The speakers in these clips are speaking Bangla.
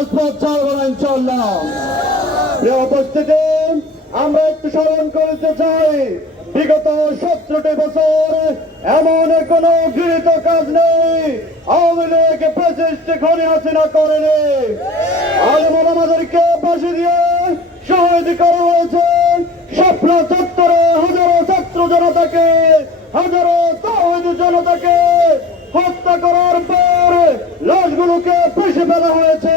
রাজপথ ছাড়বো না ইনশাল্লাহ উপস্থিতি, আমরা একটু স্মরণ করতে চাই, বিগত সতেরোটি বছর এমন কোন গৃহীত কাজ নেই। আওয়ামী লীগ প্রচেষ্ট খনি হাসিনা করেনি। আলমন আমাদেরকে ফাঁসি দিয়ে শহীদ করা হয়েছে। স্বপ্ন চত্বরে হাজারো ছাত্র জনতাকে, হাজারো তহিদ জনতাকে হত্যা করার পর লাশগুলোকে পুষে ফেলা হয়েছে।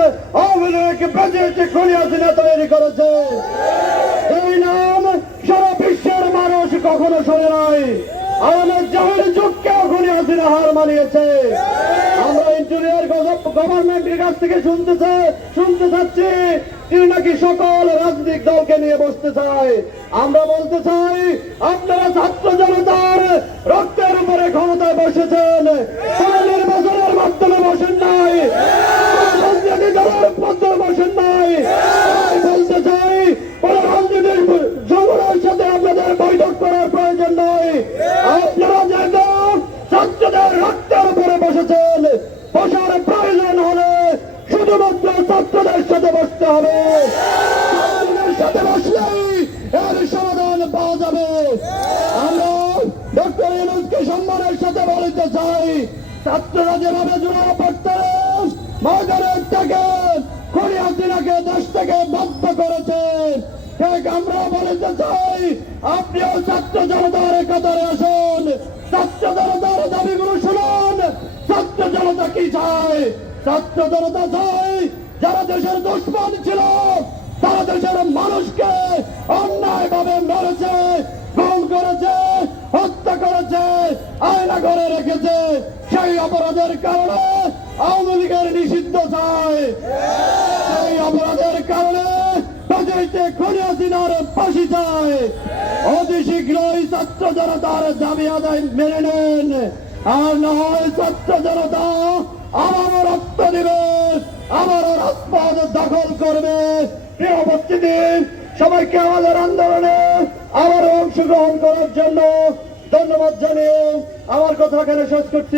স্থান আওয়ামী লীগ বেঁচে খুলিয়াছিনা তৈরি করেছে। এই নাম সারা বিশ্বের মানুষ কখনো শোনে নাই। আমাদের জাহের যুগকে খুনি হাসিনা হার মানিয়েছে। আমরা ইন্টেরিয়ার গভর্নমেন্টের কাছ থেকে শুনতে চাই- শুনতে চাচ্ছি, তিনি নাকি সকল রাজনৈতিক দলকে নিয়ে বসতে চায়। আমরা বলতে চাই, আপনারা ছাত্র জনতার রক্তের উপরে ক্ষমতায় বসেছেন। নির্বাচনের মাধ্যমে বসেন নাই। বসেছেন বসার প্রয়োজন হলে শুধুমাত্র ছাত্রদের সাথে বসতে হবে। সাথে বসলেই এর সমাধান পাওয়া যাবে। আমরা ডক্টর ইউনুসকে সম্মানের সাথে বলতে চাই, ছাত্ররা যেভাবে জোড়া পড়তে মাগারের থেকে হাসিনাকে দেশ থেকে বাধ্য করেছেন, ঠিক আমরা বলতে চাই, আপনিও ছাত্র জনতার কাতারে আসুন। ছাত্র ছাত্র জনতা কি চায়? ছাত্র জনতা চায়? যারা দেশের দুশ্মন ছিল, তারা দেশের মানুষকে অন্যায়ভাবে মেরেছে গুম করেছে, হত্যা করেছে, আয়না করে রেখেছে। সেই অপরাধের কারণে আওয়ামী লীগের নিষিদ্ধ চায়। সেই অপরাধের কারণে প্রজেক্টে খুনি হাসিনার ফাঁসি চায়। অতি শীঘ্রই ছাত্র জনতার দাবি আদায় মেনে নেন। আর না হয় ছাত্র জনতা আবারও রক্ত দেবে আবারও রাজপথ দখল করবে। প্রিয় সবাইকে আমাদের আন্দোলনে আবারও অংশগ্রহণ করার জন্য ধন্যবাদ জানিয়ে আমার কথা এখানে শেষ করছি।